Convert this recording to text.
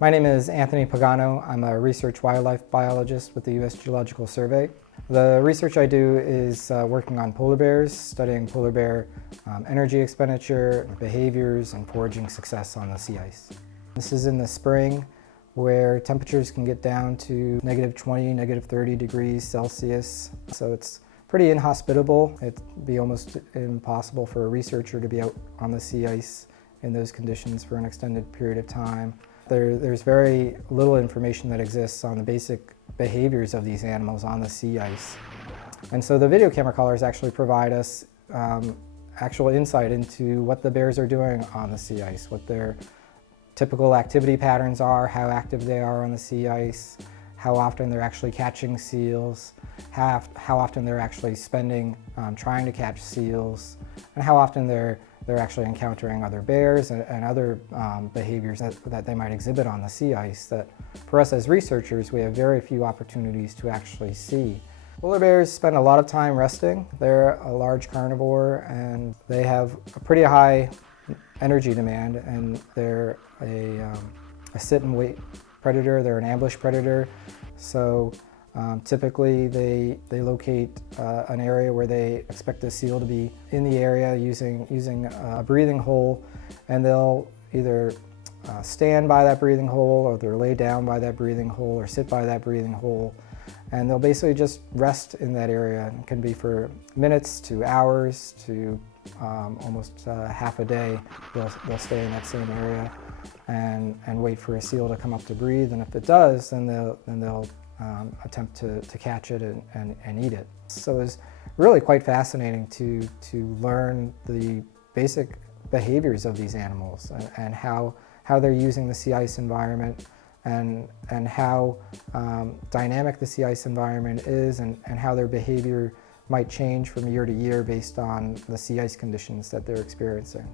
My name is Anthony Pagano. I'm a research wildlife biologist with the US Geological Survey. The research I do is working on polar bears, studying polar bear energy expenditure, behaviors, and foraging success on the sea ice. This is in the spring where temperatures can get down to -20, -30 degrees Celsius. So it's pretty inhospitable. It'd be almost impossible for a researcher to be out on the sea ice in those conditions for an extended period of time. There's very little information that exists on the basic behaviors of these animals on the sea ice. And so the video camera collars actually provide us actual insight into what the bears are doing on the sea ice, what their typical activity patterns are, how active they are on the sea ice, how often they're actually catching seals, how often they're actually spending trying to catch seals, and how often they're actually encountering other bears and other behaviors that they might exhibit on the sea ice that, for us as researchers, we have very few opportunities to actually see. Polar bears spend a lot of time resting. They're a large carnivore and they have a pretty high energy demand, and they're a sit and wait predator. They're an ambush predator. So typically they locate an area where they expect the seal to be in the area using a breathing hole, and they'll either stand by that breathing hole, or they'll lay down by that breathing hole, or sit by that breathing hole, and they'll basically just rest in that area. It can be for minutes to hours to almost half a day. They'll stay in that same area and wait for a seal to come up to breathe, and if it does, then they'll attempt to catch it and eat it. So it's really quite fascinating to learn the basic behaviors of these animals and how they're using the sea ice environment and how dynamic the sea ice environment is, and how their behavior might change from year to year based on the sea ice conditions that they're experiencing.